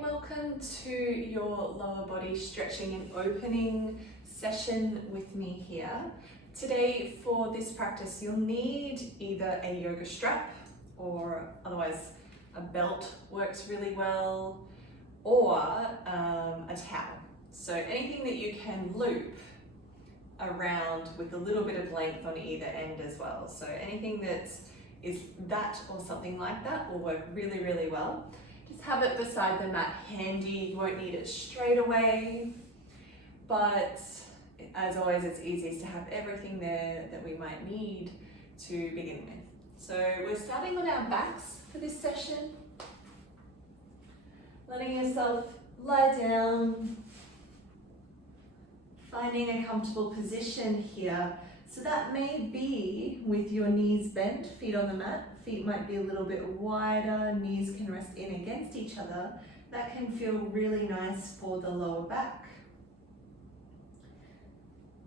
welcome to your lower body stretching and opening session with me here. Today for this practice you'll need either a yoga strap or otherwise a belt works really well, or a towel. So anything that you can loop around with a little bit of length on either end as well. So anything that is that or something like that will work really, really well. Just have it beside the mat handy. You won't need it straight away, but as always, it's easiest to have everything there that we might need to begin with. So we're starting on our backs for this session. Letting yourself lie down, finding a comfortable position here. So that may be with your knees bent, feet on the mat. Feet might be a little bit wider, knees can rest in against each other. That can feel really nice for the lower back.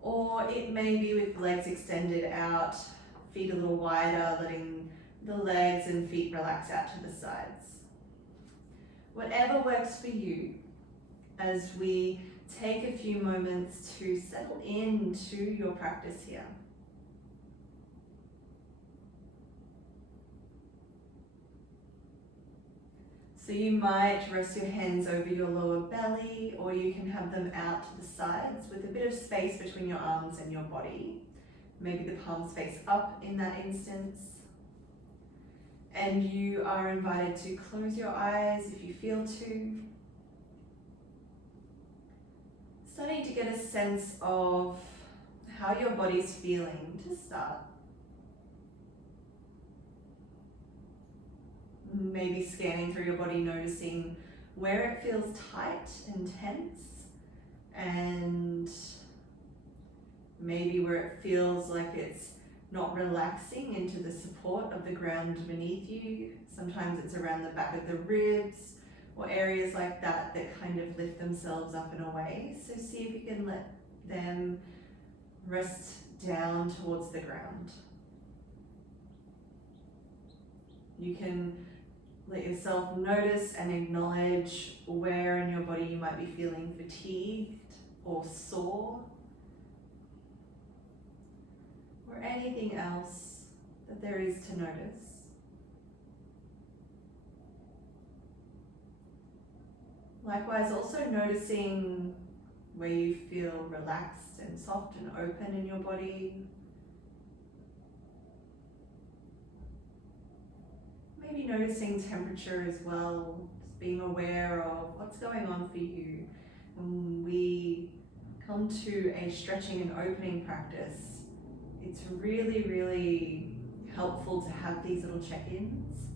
Or it may be with legs extended out, feet a little wider, letting the legs and feet relax out to the sides. Whatever works for you as we take a few moments to settle into your practice here. So you might rest your hands over your lower belly, or you can have them out to the sides with a bit of space between your arms and your body. Maybe the palms face up in that instance. And you are invited to close your eyes if you feel to. Starting to get a sense of how your body's feeling to start. Maybe scanning through your body, noticing where it feels tight and tense, and maybe where it feels like it's not relaxing into the support of the ground beneath you. Sometimes it's around the back of the ribs or areas like that that kind of lift themselves up and away. So see if you can let them rest down towards the ground. You can let yourself notice and acknowledge where in your body you might be feeling fatigued or sore, or anything else that there is to notice. Likewise, also noticing where you feel relaxed and soft and open in your body. Maybe noticing temperature as well, just being aware of what's going on for you. When we come to a stretching and opening practice, it's really, really helpful to have these little check-ins,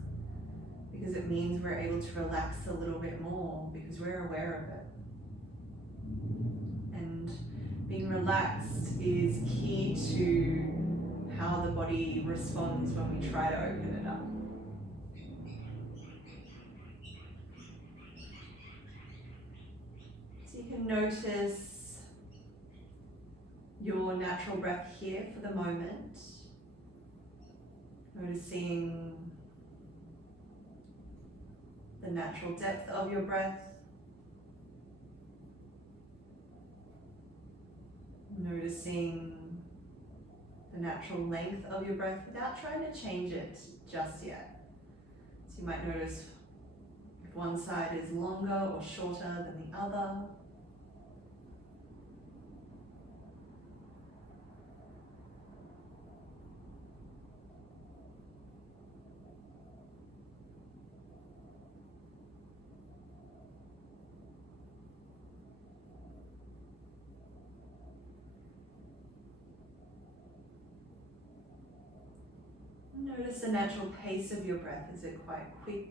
because it means we're able to relax a little bit more because we're aware of it. And being relaxed is key to how the body responds when we try to open it up. So you can notice your natural breath here for the moment. Noticing the natural depth of your breath. Noticing the natural length of your breath without trying to change it just yet. So you might notice if one side is longer or shorter than the other. Notice the natural pace of your breath. Is it quite quick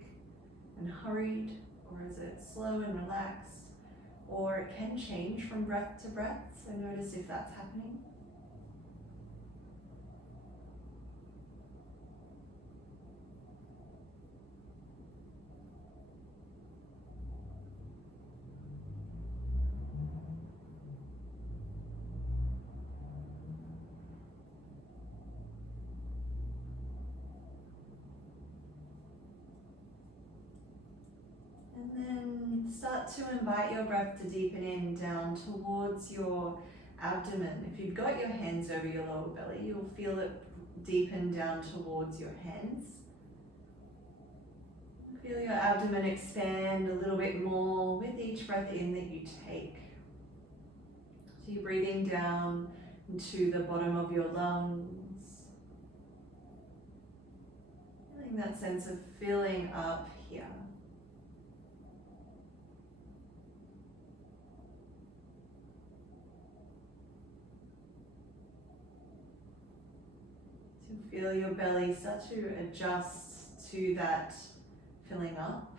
and hurried, or is it slow and relaxed? Or it can change from breath to breath, so notice if that's happening. And then Start to invite your breath to deepen in down towards your abdomen. If you've got your hands over your lower belly, you'll feel it deepen down towards your hands. Feel your abdomen expand a little bit more with each breath in that you take. So you're breathing down into the bottom of your lungs. Feeling that sense of filling up here. So feel your belly start to adjust to that filling up.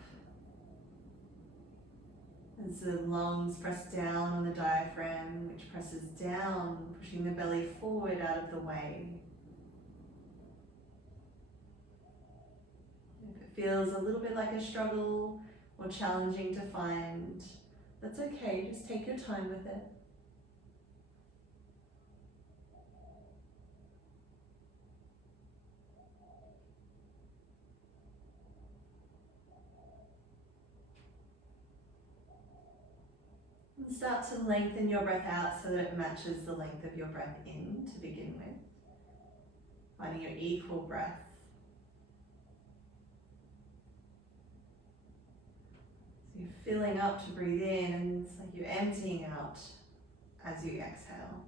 As the lungs press down on the diaphragm, which presses down, pushing the belly forward out of the way. If it feels a little bit like a struggle or challenging to find, that's okay, just take your time with it. And start to lengthen your breath out so that it matches the length of your breath in to begin with. Finding your equal breath. So you're filling up to breathe in, and it's like you're emptying out as you exhale.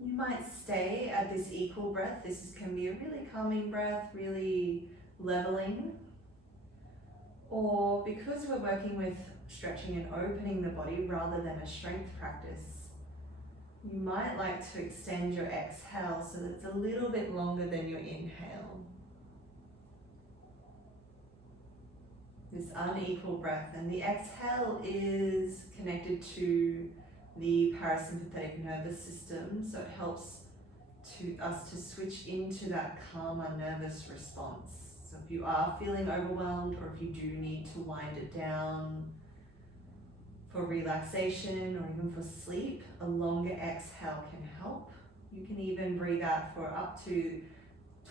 You might stay at this equal breath. This can be a really calming breath, really leveling. Or because we're working with stretching and opening the body rather than a strength practice, you might like to extend your exhale so that it's a little bit longer than your inhale. This unequal breath, and the exhale is connected to the parasympathetic nervous system, so it helps us to switch into that calmer nervous response. So if you are feeling overwhelmed, or if you do need to wind it down for relaxation or even for sleep, a longer exhale can help. You can even breathe out for up to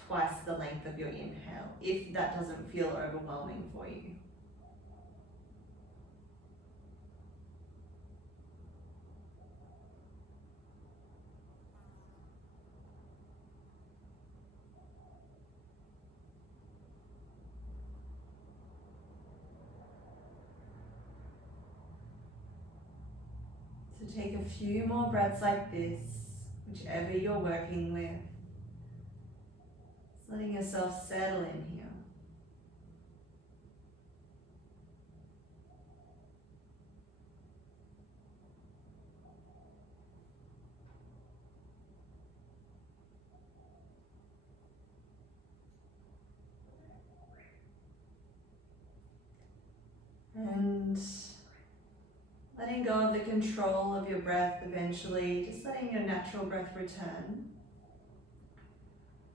twice the length of your inhale, if that doesn't feel overwhelming for you. So take a few more breaths like this, whichever you're working with. Just letting yourself settle in here. And letting go of the control of your breath eventually, just letting your natural breath return.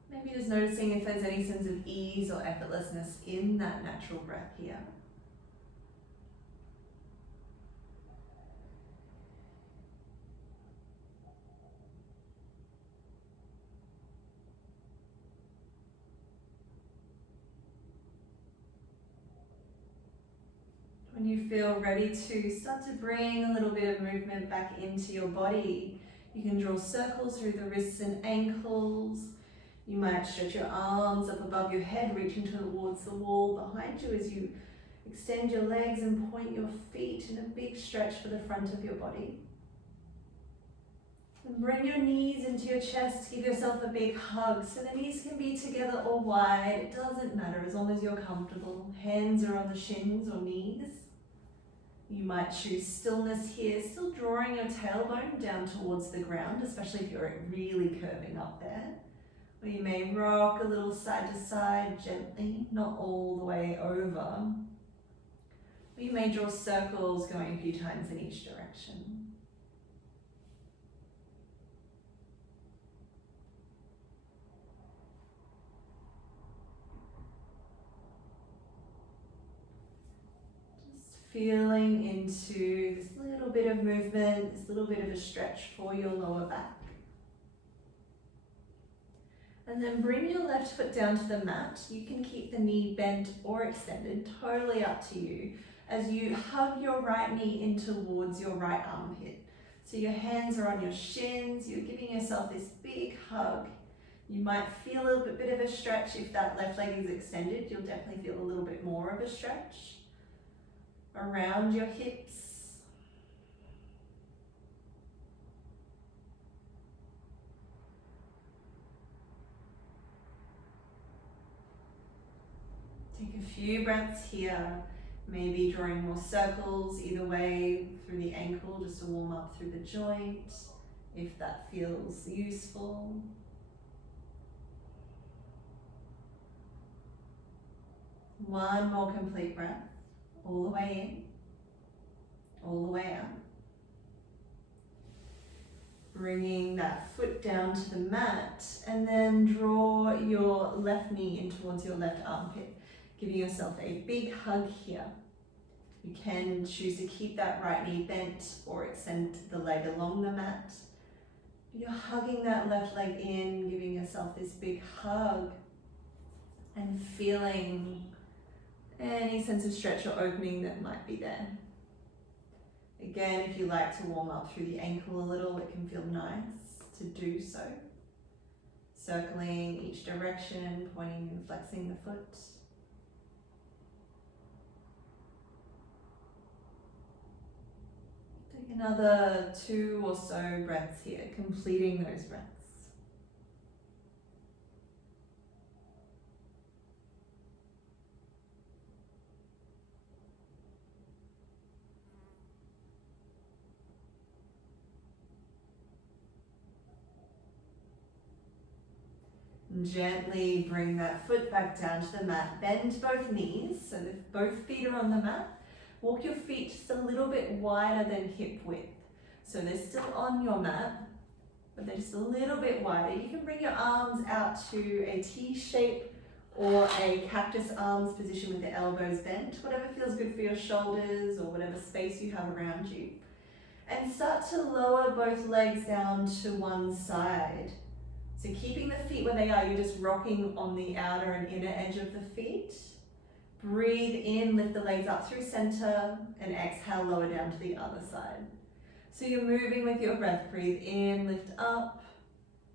Maybe just noticing if there's any sense of ease or effortlessness in that natural breath here. When you feel ready to start to bring a little bit of movement back into your body, you can draw circles through the wrists and ankles. You might stretch your arms up above your head, reaching towards the wall behind you as you extend your legs and point your feet in a big stretch for the front of your body. And bring your knees into your chest, give yourself a big hug. So the knees can be together or wide, it doesn't matter as long as you're comfortable. Hands are on the shins or knees. You might choose stillness here, still drawing your tailbone down towards the ground, especially if you're really curving up there. Or you may rock a little side to side gently, not all the way over. Or you may draw circles going a few times in each direction. Feeling into this little bit of movement, this little bit of a stretch for your lower back. And then bring your left foot down to the mat. You can keep the knee bent or extended, totally up to you, as you hug your right knee in towards your right armpit. So your hands are on your shins, you're giving yourself this big hug. You might feel a little bit of a stretch if that left leg is extended. You'll definitely feel a little bit more of a stretch around your hips. Take a few breaths here, maybe drawing more circles either way through the ankle just to warm up through the joint, if that feels useful. One more complete breath, all the way in, all the way out. Bringing that foot down to the mat, and then draw your left knee in towards your left armpit, giving yourself a big hug here. You can choose to keep that right knee bent or extend the leg along the mat. You're hugging that left leg in, giving yourself this big hug, and feeling any sense of stretch or opening that might be there. Again, if you like to warm up through the ankle a little, it can feel nice to do so. Circling each direction, pointing and flexing the foot. Take another 2 or so breaths here, completing those breaths. Gently bring that foot back down to the mat. Bend both knees so that both feet are on the mat. Walk your feet just a little bit wider than hip width. So they're still on your mat, but they're just a little bit wider. You can bring your arms out to a T shape or a cactus arms position with the elbows bent, whatever feels good for your shoulders or whatever space you have around you. And start to lower both legs down to one side. So keeping the feet where they are, you're just rocking on the outer and inner edge of the feet. Breathe in, lift the legs up through center, and exhale, lower down to the other side. So you're moving with your breath. Breathe in, lift up,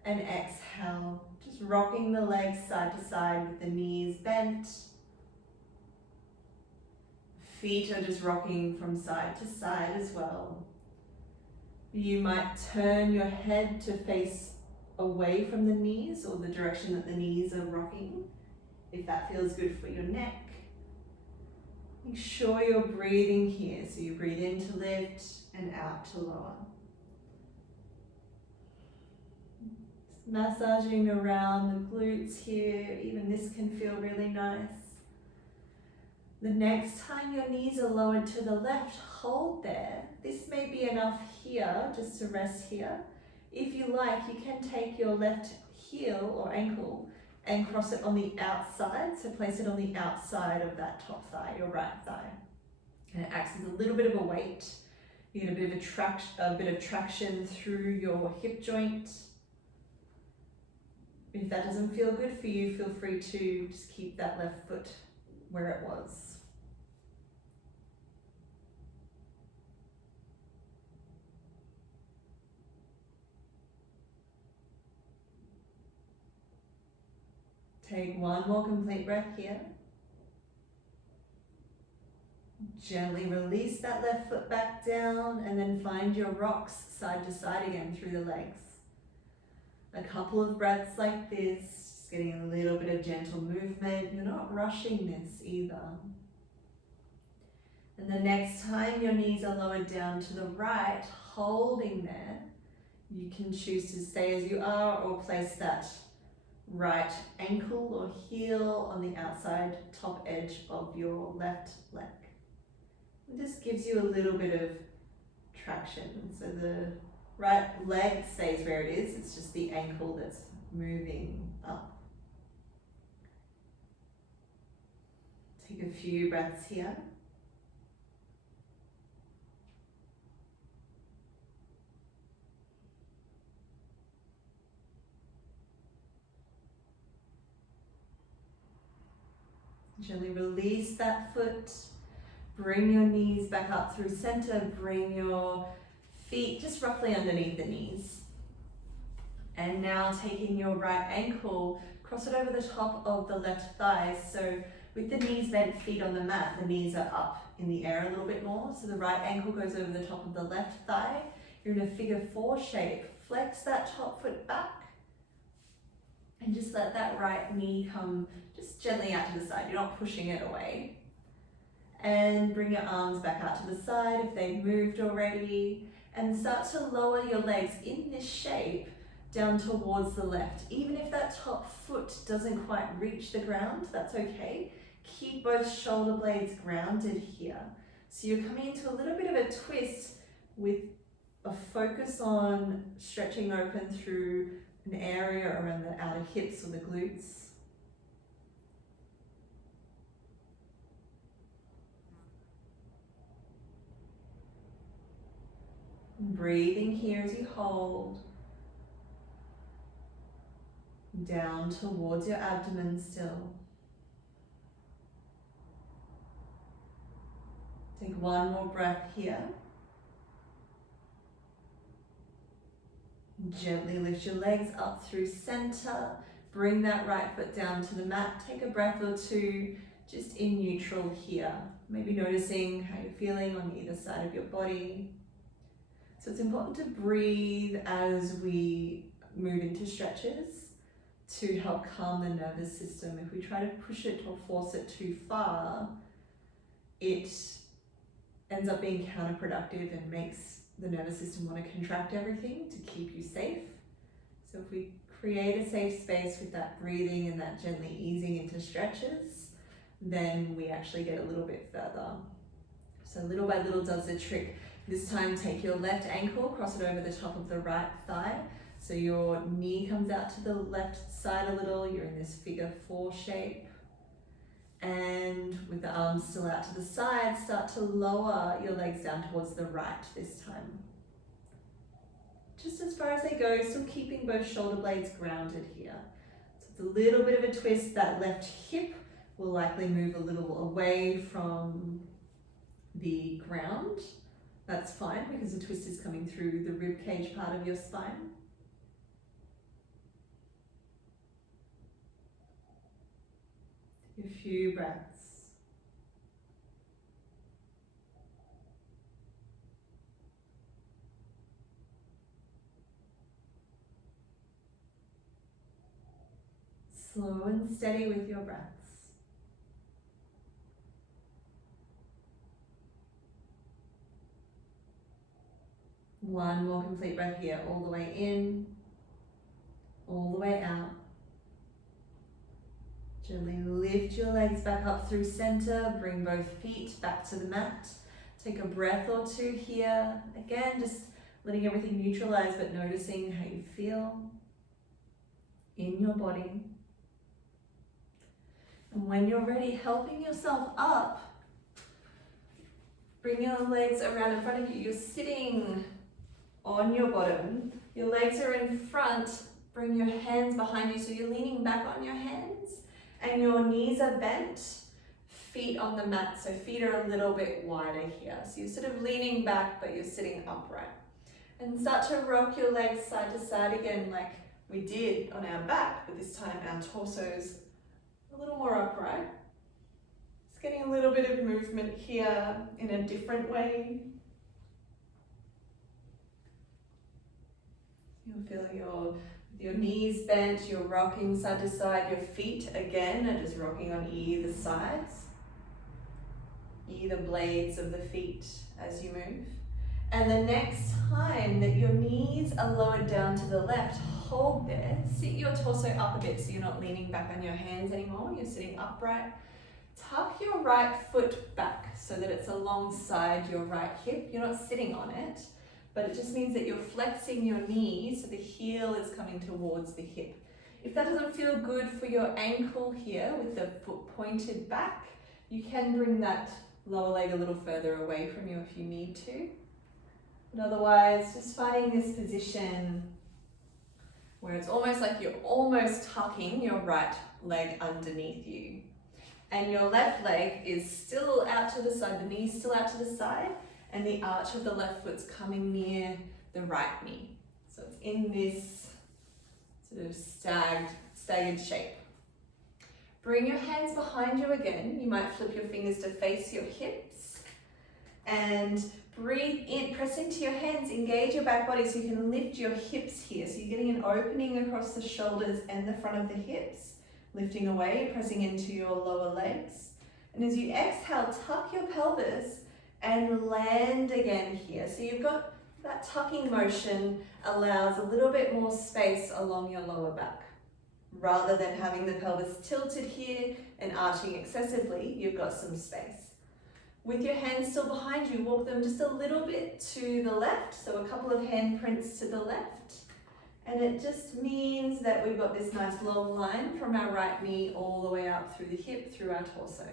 and exhale. Just rocking the legs side to side with the knees bent. Feet are just rocking from side to side as well. You might turn your head to face away from the knees or the direction that the knees are rocking, if that feels good for your neck. Make sure you're breathing here. So you breathe in to lift and out to lower. Just massaging around the glutes here. Even this can feel really nice. The next time your knees are lowered to the left, hold there. This may be enough here, just to rest here. If you like, you can take your left heel or ankle and cross it on the outside. So place it on the outside of that top thigh, your right thigh. And it acts as a little bit of a weight. You get a bit of traction through your hip joint. If that doesn't feel good for you, feel free to just keep that left foot where it was. Take one more complete breath here. Gently release that left foot back down and then find your rocks side to side again through the legs. A couple of breaths like this, just getting a little bit of gentle movement. You're not rushing this either. And the next time your knees are lowered down to the right, holding there, you can choose to stay as you are or place that right ankle or heel on the outside top edge of your left leg. It just gives you a little bit of traction. So the right leg stays where it is, it's just the ankle that's moving up. Take a few breaths here. Gently release that foot. Bring your knees back up through center. Bring your feet just roughly underneath the knees. And now taking your right ankle, cross it over the top of the left thigh. So with the knees bent, feet on the mat, the knees are up in the air a little bit more. So the right ankle goes over the top of the left thigh. You're in a figure 4 shape. Flex that top foot back. And just let that right knee come just gently out to the side. You're not pushing it away. And bring your arms back out to the side if they've moved already. And start to lower your legs in this shape down towards the left. Even if that top foot doesn't quite reach the ground, that's okay. Keep both shoulder blades grounded here. So you're coming into a little bit of a twist with a focus on stretching open through an area around the outer hips or the glutes. Breathing here as you hold. Down towards your abdomen still. Take one more breath here. Gently lift your legs up through center. Bring that right foot down to the mat. Take a breath or two just in neutral here. Maybe noticing how you're feeling on either side of your body. So it's important to breathe as we move into stretches to help calm the nervous system. If we try to push it or force it too far, it ends up being counterproductive and makes the nervous system want to contract everything to keep you safe. So if we create a safe space with that breathing and that gently easing into stretches, then we actually get a little bit further. So little by little does the trick. This time take your left ankle, cross it over the top of the right thigh. So your knee comes out to the left side a little. You're in this figure 4 shape. And with the arms still out to the side, start to lower your legs down towards the right this time. Just as far as they go, still keeping both shoulder blades grounded here. So it's a little bit of a twist. That left hip will likely move a little away from the ground. That's fine because the twist is coming through the rib cage part of your spine. Take a few breaths. Slow and steady with your breaths. One more complete breath here, all the way in, all the way out. Gently lift your legs back up through center, bring both feet back to the mat. Take a breath or two here. Again, just letting everything neutralize, but noticing how you feel in your body. And when you're ready, helping yourself up, bring your legs around in front of you. You're sitting on your bottom. Your legs are in front. Bring your hands behind you so you're leaning back on your hands and your knees are bent, feet on the mat. So feet are a little bit wider here. So you're sort of leaning back, but you're sitting upright. And start to rock your legs side to side again like we did on our back, but this time our torso's a little more upright. Just getting a little bit of movement here in a different way. You'll feel your knees bent, you're rocking side to side. Your feet again are just rocking on either sides, either blades of the feet as you move. And the next time that your knees are lowered down to the left, hold there. Sit your torso up a bit so you're not leaning back on your hands anymore. You're sitting upright. Tuck your right foot back so that it's alongside your right hip. You're not sitting on it, but it just means that you're flexing your knees so the heel is coming towards the hip. If that doesn't feel good for your ankle here with the foot pointed back, you can bring that lower leg a little further away from you if you need to. But otherwise, just finding this position where it's almost like you're almost tucking your right leg underneath you. And your left leg is still out to the side, the knee's still out to the side, and the arch of the left foot's coming near the right knee. So it's in this sort of staggered shape. Bring your hands behind you again. You might flip your fingers to face your hips. And breathe in, press into your hands, engage your back body so you can lift your hips here. So you're getting an opening across the shoulders and the front of the hips, lifting away, pressing into your lower legs. And as you exhale, tuck your pelvis and land again here. So you've got that tucking motion allows a little bit more space along your lower back. Rather than having the pelvis tilted here and arching excessively, you've got some space. With your hands still behind you, walk them just a little bit to the left, so a couple of handprints to the left. And it just means that we've got this nice long line from our right knee all the way up through the hip, through our torso.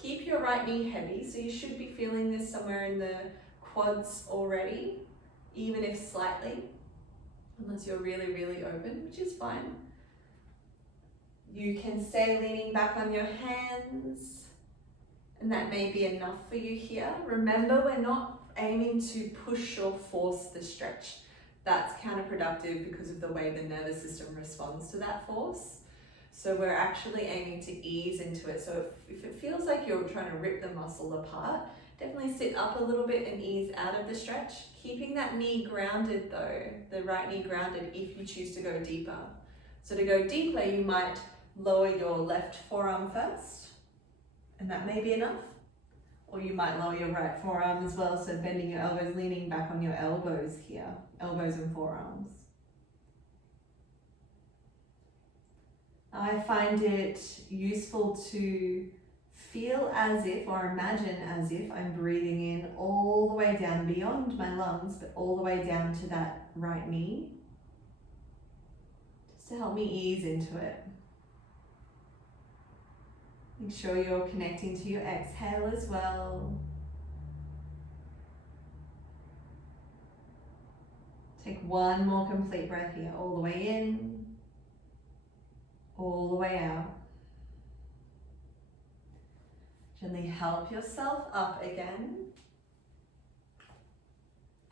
Keep your right knee heavy, so you should be feeling this somewhere in the quads already, even if slightly, unless you're really, really open, which is fine. You can stay leaning back on your hands, and that may be enough for you here. Remember, we're not aiming to push or force the stretch. That's counterproductive because of the way the nervous system responds to that force. So we're actually aiming to ease into it. So if it feels like you're trying to rip the muscle apart, definitely sit up a little bit and ease out of the stretch. Keeping that knee grounded though, the right knee grounded if you choose to go deeper. So to go deeper, you might lower your left forearm first, and that may be enough. Or you might lower your right forearm as well, so bending your elbows, leaning back on your elbows here, elbows and forearms. I find it useful to feel as if, or imagine as if, I'm breathing in all the way down beyond my lungs, but all the way down to that right knee, just to help me ease into it. Make sure you're connecting to your exhale as well. Take one more complete breath here, all the way in, all the way out. Gently help yourself up again.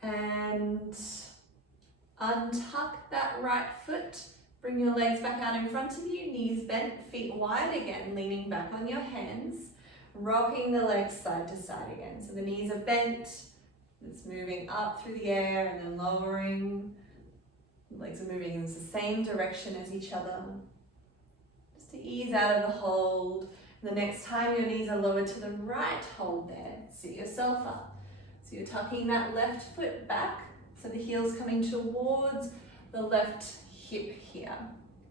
And untuck that right foot. Bring your legs back out in front of you, knees bent, feet wide again, leaning back on your hands, rocking the legs side to side again. So the knees are bent, it's moving up through the air and then lowering. The legs are moving in the same direction as each other. Just to ease out of the hold. The next time your knees are lowered to the right, hold there, sit yourself up. So you're tucking that left foot back, so the heel's coming towards the left hip here.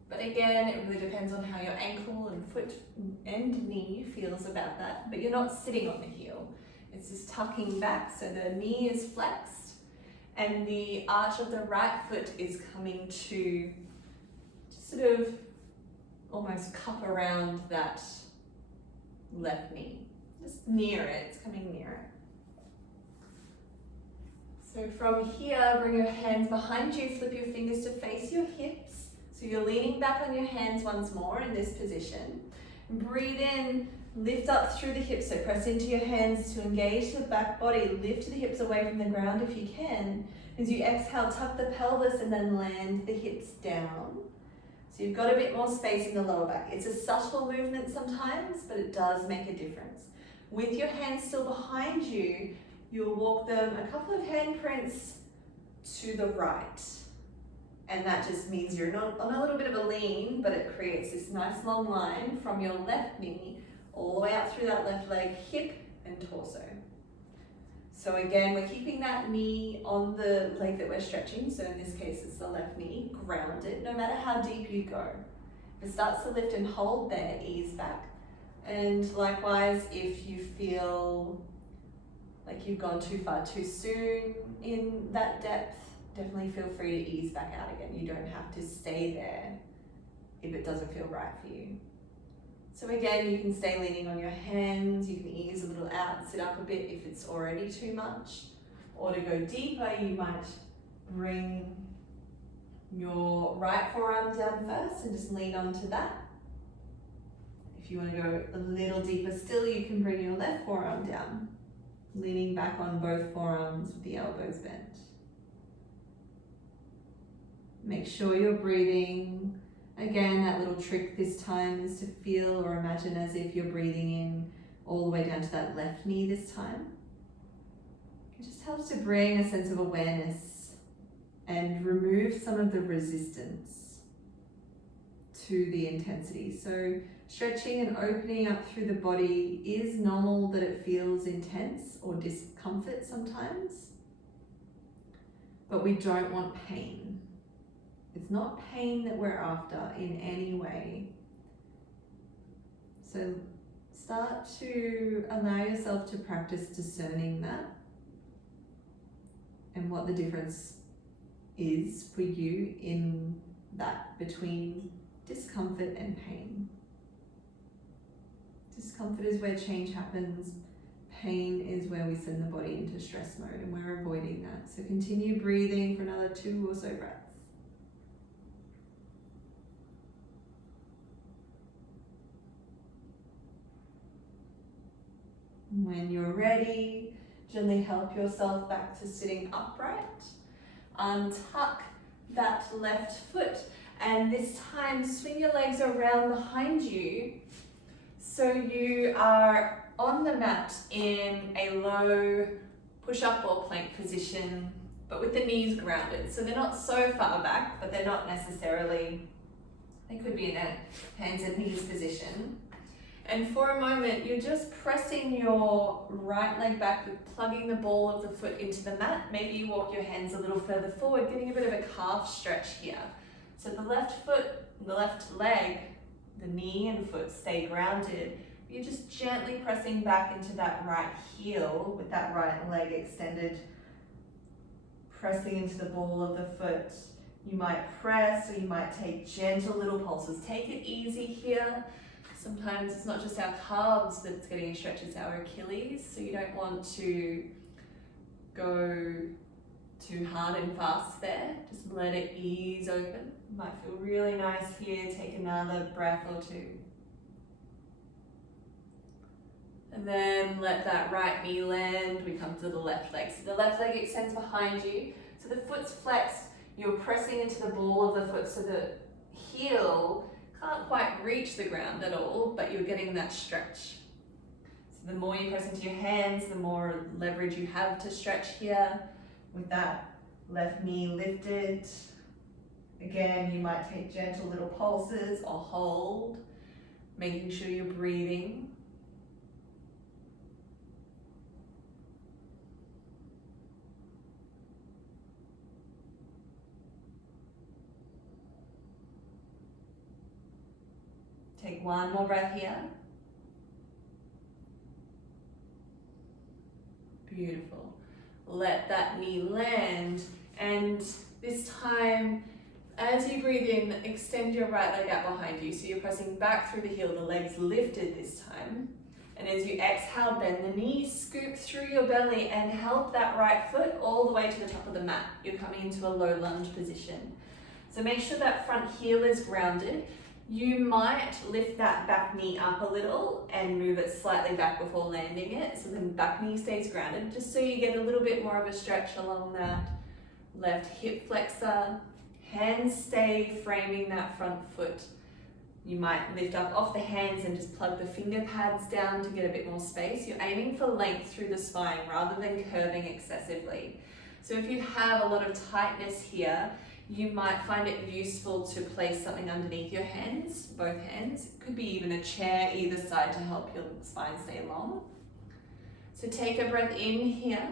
But again, it really depends on how your ankle and foot and knee feels about that. But you're not sitting on the heel. It's just tucking back so the knee is flexed and the arch of the right foot is coming to just sort of almost cup around that left knee. Just near it, it's coming near it. So from here, bring your hands behind you, flip your fingers to face your hips. So you're leaning back on your hands once more in this position. Breathe in, lift up through the hips, so press into your hands to engage the back body, lift the hips away from the ground if you can. As you exhale, tuck the pelvis and then land the hips down. So you've got a bit more space in the lower back. It's a subtle movement sometimes, but it does make a difference. With your hands still behind you, you'll walk them a couple of handprints to the right. And that just means you're not on a little bit of a lean, but it creates this nice long line from your left knee all the way out through that left leg, hip and torso. So again, we're keeping that knee on the leg that we're stretching. So in this case, it's the left knee, grounded, no matter how deep you go. If it starts to lift and hold there, ease back. And likewise, if you feel like you've gone too far too soon in that depth, definitely feel free to ease back out again. You don't have to stay there if it doesn't feel right for you. So again, you can stay leaning on your hands, you can ease a little out and sit up a bit if it's already too much. Or to go deeper, you might bring your right forearm down first and just lean onto that. If you want to go a little deeper still, you can bring your left forearm down, leaning back on both forearms with the elbows bent. Make sure you're breathing. Again, that little trick this time is to feel or imagine as if you're breathing in all the way down to that left knee this time. It just helps to bring a sense of awareness and remove some of the resistance to the intensity. So stretching and opening up through the body is normal that it feels intense or discomfort sometimes, but we don't want pain. It's not pain that we're after in any way. So start to allow yourself to practice discerning that and what the difference is for you in that between discomfort and pain. Discomfort is where change happens. Pain is where we send the body into stress mode, and we're avoiding that. So continue breathing for another 2 or so breaths. When you're ready, gently help yourself back to sitting upright. Untuck that left foot, and this time swing your legs around behind you so you are on the mat in a low push-up or plank position, but with the knees grounded. So they're not so far back, but they're not necessarily, they could be in a hands and knees position. And for a moment, you're just pressing your right leg back with plugging the ball of the foot into the mat. Maybe you walk your hands a little further forward, getting a bit of a calf stretch here. So the left foot, the left leg, the knee and foot stay grounded. You're just gently pressing back into that right heel with that right leg extended, pressing into the ball of the foot. You might press or you might take gentle little pulses. Take it easy here. Sometimes it's not just our calves that's getting a stretch, it's our Achilles. So you don't want to go too hard and fast there. Just let it ease open. Might feel really nice here. Take another breath or 2. And then let that right knee land. We come to the left leg. So the left leg extends behind you. So the foot's flexed. You're pressing into the ball of the foot so the heel can't quite reach the ground at all, but you're getting that stretch. So the more you press into your hands, the more leverage you have to stretch here. With that left knee lifted. Again, you might take gentle little pulses or hold, making sure you're breathing. Take one more breath here. Beautiful. Let that knee land, and this time, as you breathe in, extend your right leg out behind you. So you're pressing back through the heel, the leg's lifted this time. And as you exhale, bend the knees, scoop through your belly and help that right foot all the way to the top of the mat. You're coming into a low lunge position. So make sure that front heel is grounded. You might lift that back knee up a little and move it slightly back before landing it, so the back knee stays grounded, just so you get a little bit more of a stretch along that left hip flexor. Hands stay framing that front foot. You might lift up off the hands and just plug the finger pads down to get a bit more space. You're aiming for length through the spine rather than curving excessively. So if you have a lot of tightness here, you might find it useful to place something underneath your hands, both hands. It could be even a chair either side to help your spine stay long. So take a breath in here.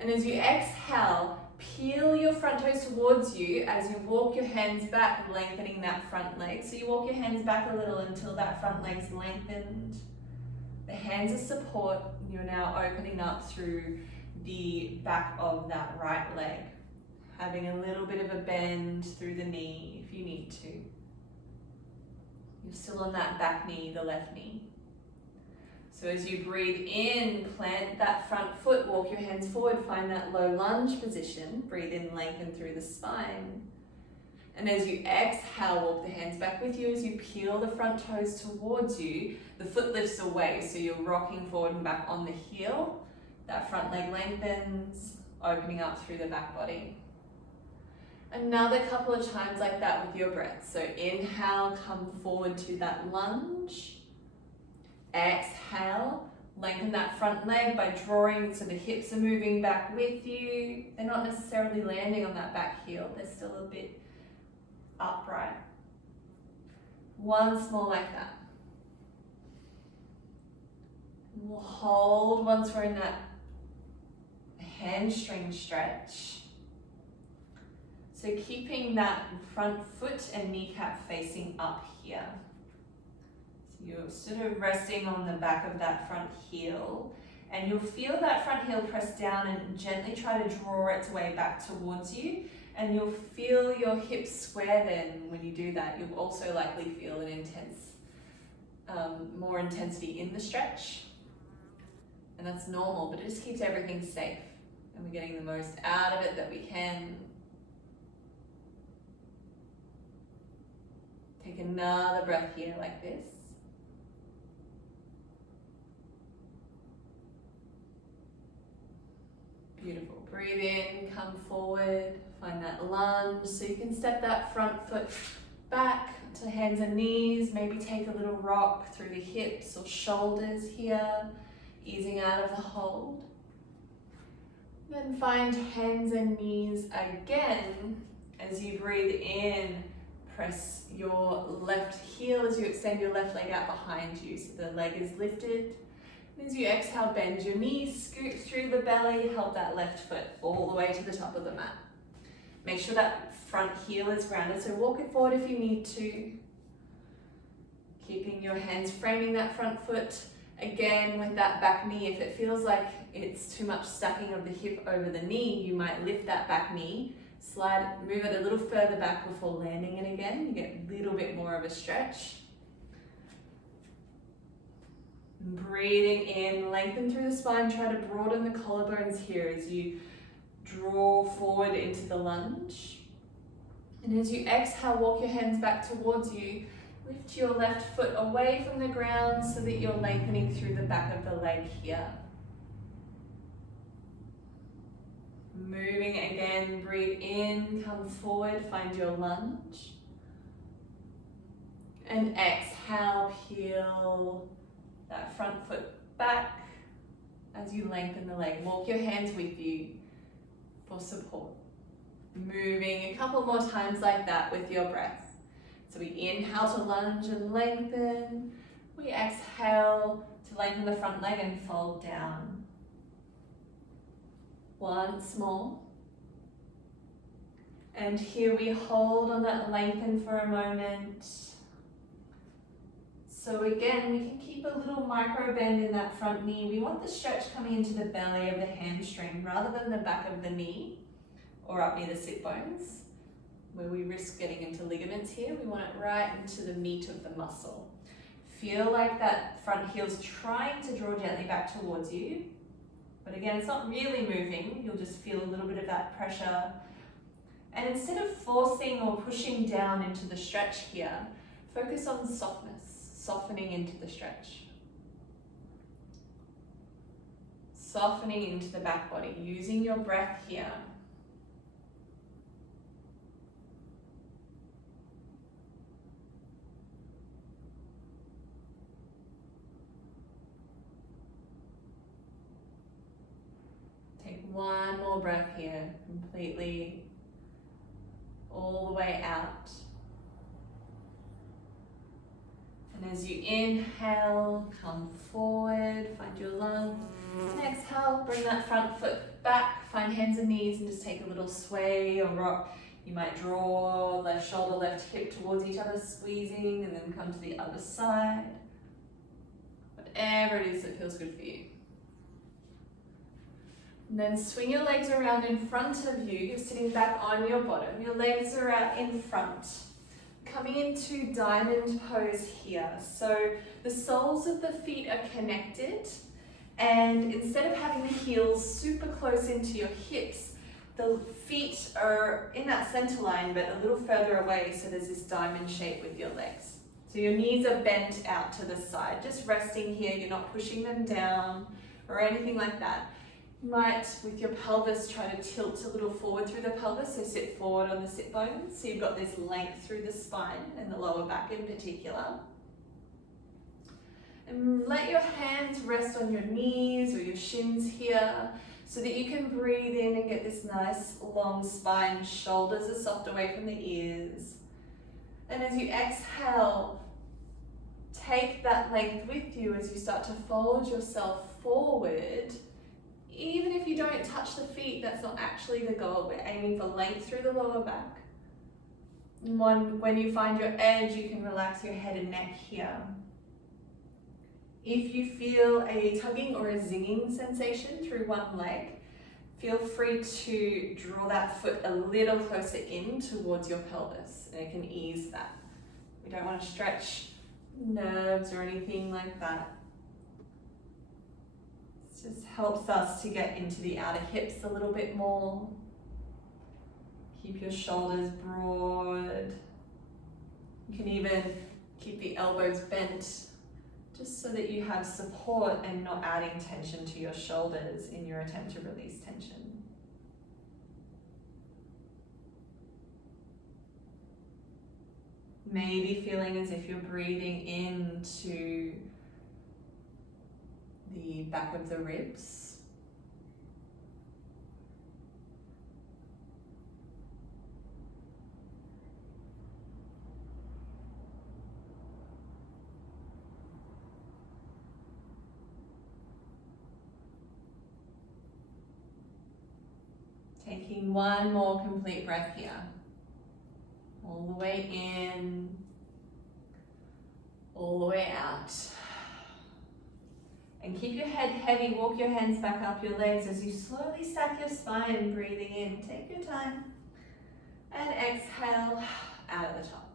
And as you exhale, peel your front toes towards you as you walk your hands back, lengthening that front leg. So you walk your hands back a little until that front leg's lengthened. The hands are support. You're now opening up through the back of that right leg, having a little bit of a bend through the knee if you need to. You're still on that back knee, the left knee. So as you breathe in, plant that front foot, walk your hands forward, find that low lunge position. Breathe in, lengthen through the spine. And as you exhale, walk the hands back with you. As you peel the front toes towards you, the foot lifts away, so you're rocking forward and back on the heel. That front leg lengthens, opening up through the back body. Another couple of times like that with your breath. So inhale, come forward to that lunge. Exhale, lengthen that front leg by drawing so the hips are moving back with you. They're not necessarily landing on that back heel, they're still a bit upright. Once more like that. And we'll hold once we're in that hamstring stretch. So keeping that front foot and kneecap facing up here. So you're sort of resting on the back of that front heel, and you'll feel that front heel press down and gently try to draw its way back towards you. And you'll feel your hips square then when you do that. You'll also likely feel an intense, more intensity in the stretch. And that's normal, but it just keeps everything safe. And we're getting the most out of it that we can. Take another breath here like this. Beautiful. Breathe in, come forward, find that lunge. So you can step that front foot back to hands and knees, maybe take a little rock through the hips or shoulders here, easing out of the hold. Then find hands and knees again. As you breathe in, press your left heel as you extend your left leg out behind you so the leg is lifted. As you exhale, bend your knees, scoot through the belly, help that left foot all the way to the top of the mat. Make sure that front heel is grounded, so walk it forward if you need to. Keeping your hands framing that front foot. Again, with that back knee, if it feels like it's too much stacking of the hip over the knee, you might lift that back knee, move it a little further back before landing it again. You get a little bit more of a stretch. Breathing in, lengthen through the spine, try to broaden the collarbones here as you draw forward into the lunge. And as you exhale, walk your hands back towards you. Lift your left foot away from the ground so that you're lengthening through the back of the leg here. Moving again, breathe in, come forward, find your lunge. And exhale, peel that front foot back as you lengthen the leg. Walk your hands with you for support. Moving a couple more times like that with your breath. So we inhale to lunge and lengthen. We exhale to lengthen the front leg and fold down. Once more. And here we hold on that lengthen for a moment. So again, we can keep a little micro bend in that front knee. We want the stretch coming into the belly of the hamstring rather than the back of the knee or up near the sit bones, where we risk getting into ligaments here. We want it right into the meat of the muscle. Feel like that front heel's trying to draw gently back towards you. But again, it's not really moving. You'll just feel a little bit of that pressure. And instead of forcing or pushing down into the stretch here, focus on softness, softening into the stretch. Softening into the back body, using your breath here. Take one more breath here, completely all the way out. And as you inhale, come forward, find your lunge. And exhale, bring that front foot back, find hands and knees and just take a little sway or rock. You might draw left shoulder, left hip towards each other, squeezing, and then come to the other side. Whatever it is that feels good for you. And then swing your legs around in front of you. You're sitting back on your bottom. Your legs are out in front. Coming into diamond pose here. So the soles of the feet are connected, and instead of having the heels super close into your hips, The feet are in that center line, but a little further away, so there's this diamond shape with your legs. So your knees are bent out to the side, just resting here. You're not pushing them down or anything like that. You might, with your pelvis, try to tilt a little forward through the pelvis, so sit forward on the sit bones. So you've got this length through the spine and the lower back in particular. And let your hands rest on your knees or your shins here, so that you can breathe in and get this nice long spine. Shoulders are soft away from the ears. And as you exhale, take that length with you as you start to fold yourself forward. Even if you don't touch the feet, that's not actually the goal. We're aiming for length through the lower back. And when you find your edge, you can relax your head and neck here. If you feel a tugging or a zinging sensation through one leg, feel free to draw that foot a little closer in towards your pelvis, and it can ease that. We don't want to stretch nerves or anything like that. It just helps us to get into the outer hips a little bit more. Keep your shoulders broad. You can even keep the elbows bent, just so that you have support and not adding tension to your shoulders in your attempt to release tension. Maybe feeling as if you're breathing into the back of the ribs. Taking one more complete breath here. All the way in, all the way out. And keep your head heavy, walk your hands back up your legs as you slowly stack your spine, breathing in. Take your time. And exhale out at the top.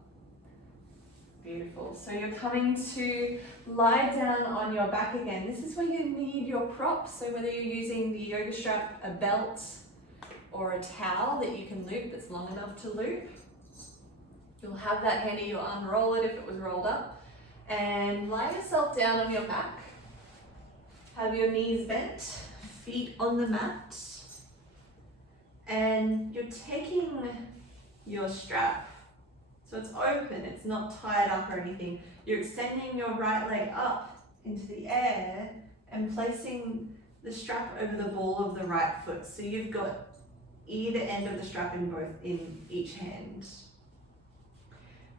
Beautiful. So you're coming to lie down on your back again. This is where you need your props. So whether you're using the yoga strap, a belt, or a towel that you can loop that's long enough to loop. You'll have that handy, you'll unroll it if it was rolled up. And lie yourself down on your back. Have your knees bent, feet on the mat. And you're taking your strap, so it's open, it's not tied up or anything. You're extending your right leg up into the air and placing the strap over the ball of the right foot. So you've got either end of the strap in each hand.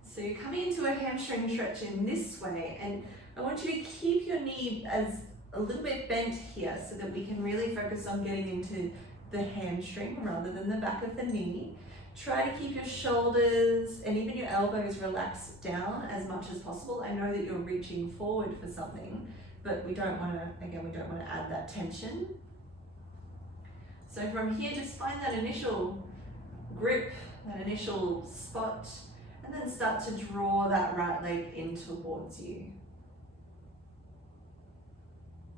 So you're coming into a hamstring stretch in this way, and I want you to keep your knee as a little bit bent here so that we can really focus on getting into the hamstring rather than the back of the knee. Try to keep your shoulders and even your elbows relaxed down as much as possible. I know that you're reaching forward for something, but we don't want to add that tension. So from here, just find that initial grip, that initial spot, and then start to draw that right leg in towards you.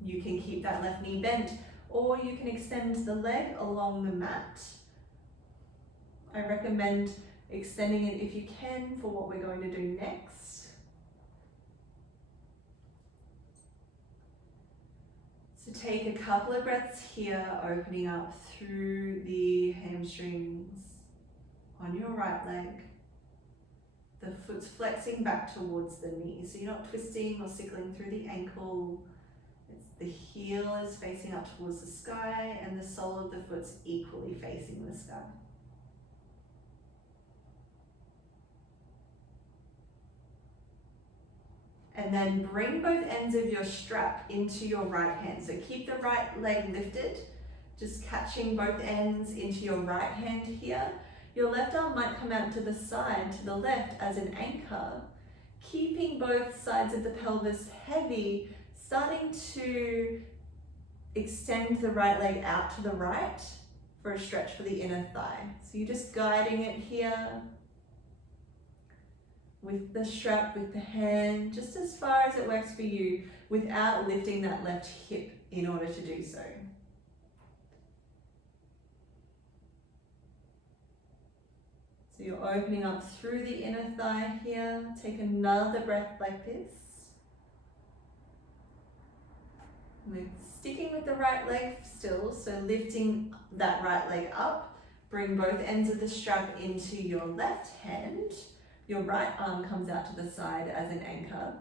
You can keep that left knee bent, or you can extend the leg along the mat. I recommend extending it if you can for what we're going to do next. So take a couple of breaths here, opening up through the hamstrings on your right leg. The foot's flexing back towards the knee, so you're not twisting or sickling through the ankle. The heel is facing up towards the sky, and the sole of the foot's equally facing the sky. And then bring both ends of your strap into your right hand. So keep the right leg lifted, just catching both ends into your right hand here. Your left arm might come out to the side, to the left as an anchor, keeping both sides of the pelvis heavy, starting to extend the right leg out to the right for a stretch for the inner thigh. So you're just guiding it here with the strap, with the hand, just as far as it works for you, without lifting that left hip in order to do so. So you're opening up through the inner thigh here. Take another breath like this. We're sticking with the right leg still, so lifting that right leg up. Bring both ends of the strap into your left hand. Your right arm comes out to the side as an anchor.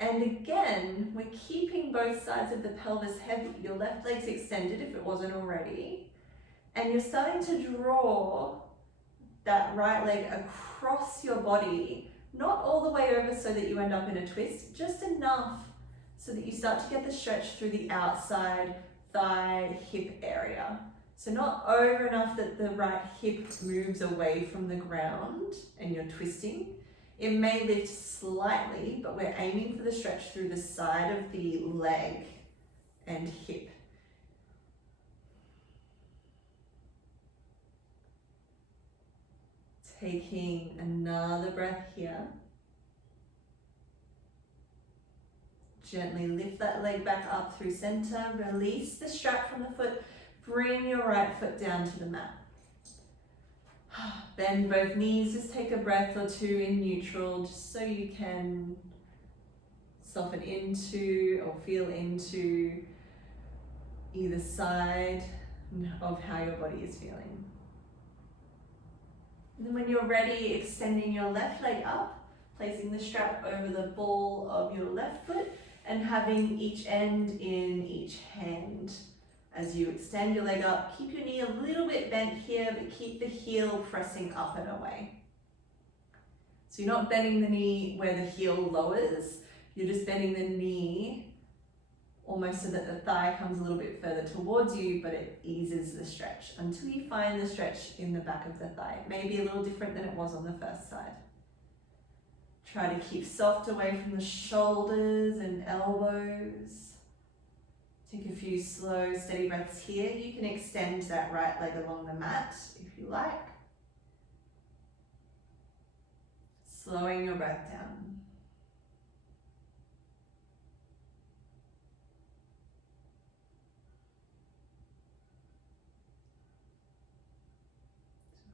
And again, we're keeping both sides of the pelvis heavy. Your left leg's extended if it wasn't already. And you're starting to draw that right leg across your body, not all the way over so that you end up in a twist, just enough so that you start to get the stretch through the outside thigh, hip area. So not over enough that the right hip moves away from the ground and you're twisting. It may lift slightly, but we're aiming for the stretch through the side of the leg and hip. Taking another breath here. Gently lift that leg back up through center. Release the strap from the foot. Bring your right foot down to the mat. Bend both knees. Just take a breath or two in neutral, just so you can soften into or feel into either side of how your body is feeling. And then when you're ready, extending your left leg up, placing the strap over the ball of your left foot and having each end in each hand. As you extend your leg up, keep your knee a little bit bent here, but keep the heel pressing up and away. So you're not bending the knee where the heel lowers, you're just bending the knee almost so that the thigh comes a little bit further towards you, but it eases the stretch until you find the stretch in the back of the thigh. It may be a little different than it was on the first side. Try to keep soft away from the shoulders and elbows. Take a few slow, steady breaths here. You can extend that right leg along the mat if you like. Slowing your breath down.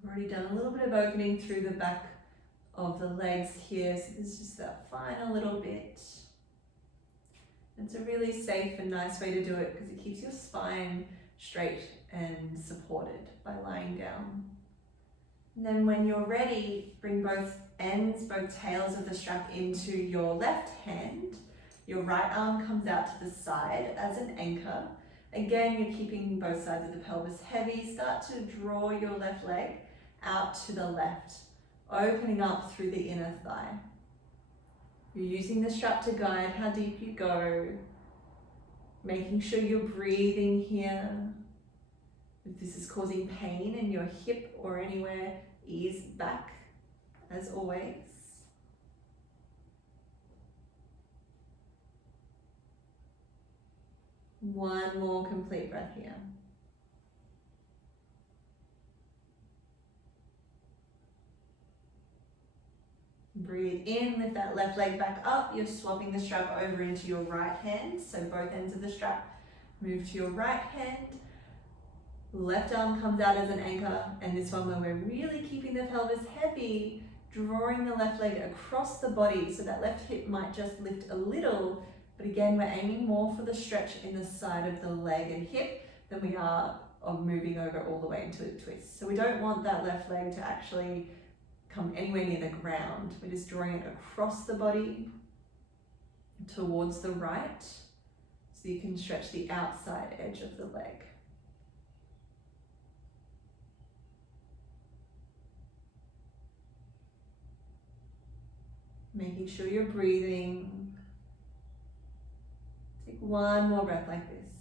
We've already done a little bit of opening through the back of the legs here, so this is just that final little bit. It's a really safe and nice way to do it because it keeps your spine straight and supported by lying down. And then when you're ready, bring both ends, both tails of the strap into your left hand. Your right arm comes out to the side as an anchor. Again, you're keeping both sides of the pelvis heavy. Start to draw your left leg out to the left, opening up through the inner thigh. You're using the strap to guide how deep you go, making sure you're breathing here. If this is causing pain in your hip or anywhere, ease back as always. One more complete breath here. Breathe in, lift that left leg back up. You're swapping the strap over into your right hand. So both ends of the strap move to your right hand. Left arm comes out as an anchor. And this one where we're really keeping the pelvis heavy, drawing the left leg across the body. So that left hip might just lift a little. But again, we're aiming more for the stretch in the side of the leg and hip than we are of moving over all the way into a twist. So we don't want that left leg to actually come anywhere near the ground. We're just drawing it across the body towards the right so you can stretch the outside edge of the leg. Making sure you're breathing. Take one more breath like this.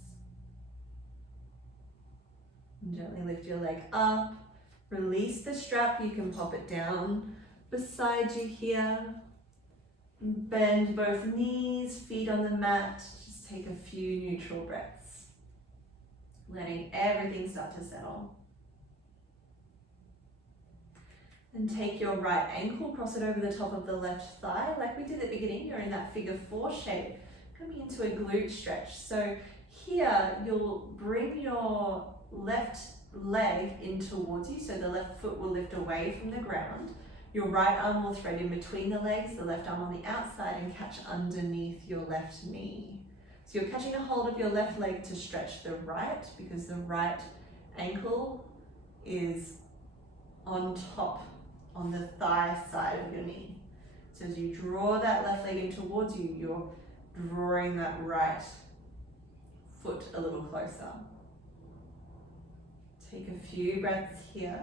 And gently lift your leg up. Release the strap, you can pop it down beside you here. Bend both knees, feet on the mat. Just take a few neutral breaths. Letting everything start to settle. And take your right ankle, cross it over the top of the left thigh. Like we did at the beginning, you're in that figure 4 shape, coming into a glute stretch. So here, you'll bring your left leg in towards you, so the left foot will lift away from the ground. Your right arm will thread in between the legs, the left arm on the outside, and catch underneath your left knee. So you're catching a hold of your left leg to stretch the right, because the right ankle is on top, on the thigh side of your knee. So as you draw that left leg in towards you, you're drawing that right foot a little closer. Take a few breaths here.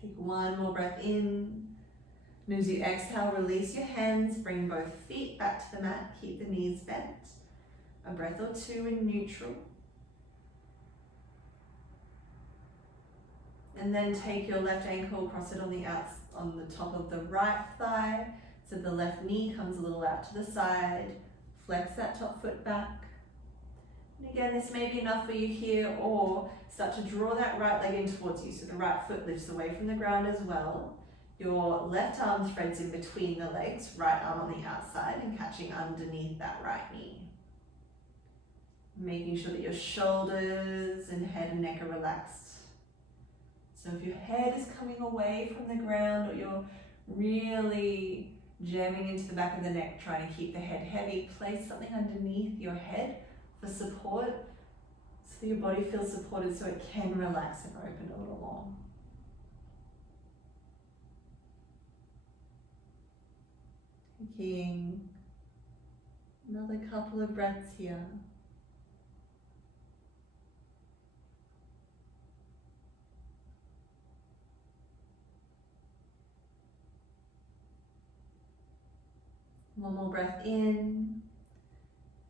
Take one more breath in. And as you exhale, release your hands, bring both feet back to the mat, keep the knees bent. A breath or two in neutral. And then take your left ankle, cross it on the top of the right thigh, so the left knee comes a little out to the side. Flex that top foot back. And again, this may be enough for you here, or start to draw that right leg in towards you, so the right foot lifts away from the ground as well. Your left arm threads in between the legs, right arm on the outside, and catching underneath that right knee. Making sure that your shoulders and head and neck are relaxed. So if your head is coming away from the ground, or you're really jamming into the back of the neck, trying to keep the head heavy, place something underneath your head for support, so that your body feels supported, so it can relax and open a little more. Taking another couple of breaths here. One more breath in.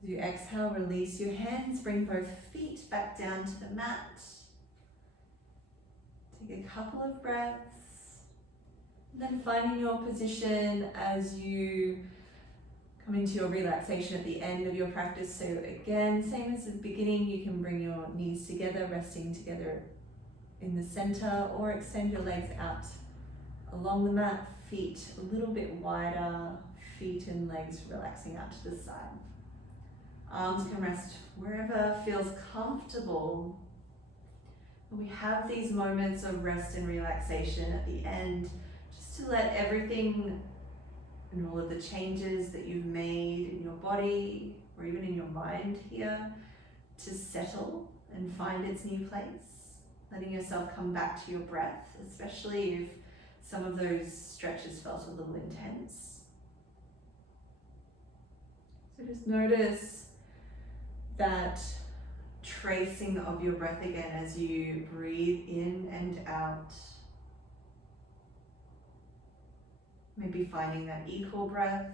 As you exhale, release your hands, bring both feet back down to the mat. Take a couple of breaths. And then finding your position as you come into your relaxation at the end of your practice. So again, same as the beginning, you can bring your knees together, resting together in the center, or extend your legs out along the mat, feet a little bit wider, feet and legs relaxing out to the side. Arms can rest wherever feels comfortable. We have these moments of rest and relaxation at the end, just to let everything and all of the changes that you've made in your body or even in your mind here to settle and find its new place. Letting yourself come back to your breath, especially if some of those stretches felt a little intense. So just notice that tracing of your breath again as you breathe in and out. Maybe finding that equal breath.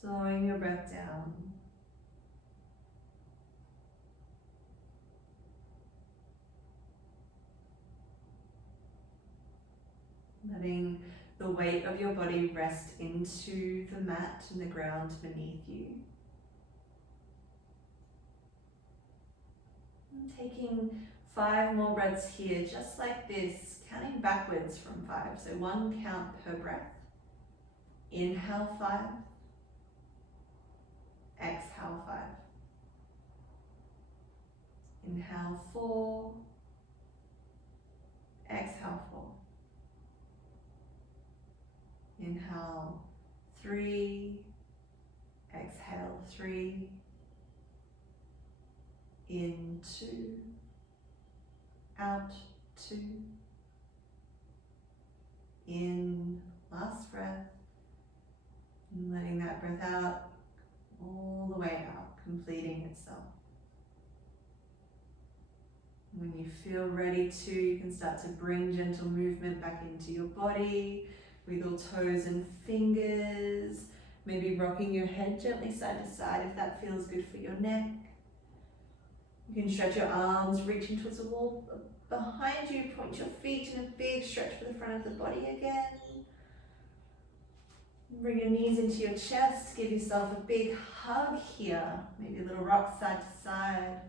Slowing your breath down. Letting the weight of your body rest into the mat and the ground beneath you. And taking 5 more breaths here, just like this, counting backwards from 5. So 1 count per breath. Inhale 5. Exhale 5. Inhale 4. Exhale 4. Inhale 3, exhale 3, in 2, out 2, in, last breath, and letting that breath out all the way out, completing itself. When you feel ready to, you can start to bring gentle movement back into your body. Wiggle toes and fingers, Maybe rocking your head gently side to side if that feels good for your neck. You can stretch your arms, reaching towards the wall behind you, point your feet in a big stretch for the front of the body again. Bring your knees into your chest, give yourself a big hug here, maybe a little rock side to side.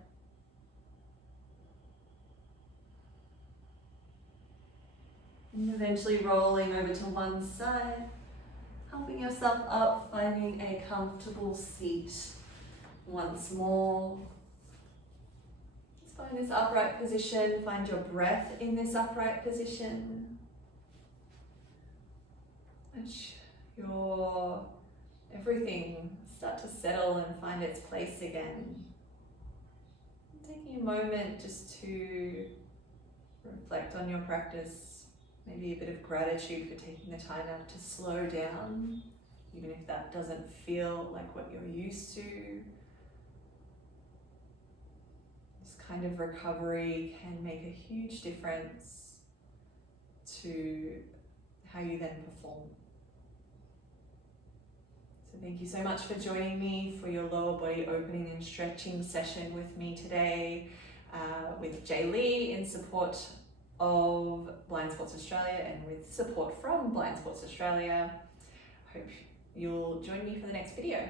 And eventually rolling over to one side, helping yourself up, finding a comfortable seat once more. Just find this upright position, find your breath in this upright position. Let your everything start to settle and find its place again. Taking a moment just to reflect on your practice, maybe a bit of gratitude for taking the time out to slow down, even if that doesn't feel like what you're used to. This kind of recovery can make a huge difference to how you then perform. So thank you so much for joining me for your lower body opening and stretching session with me today with J-Leigh in support of Blind Sports Australia and with support from Blind Sports Australia. I hope you'll join me for the next video.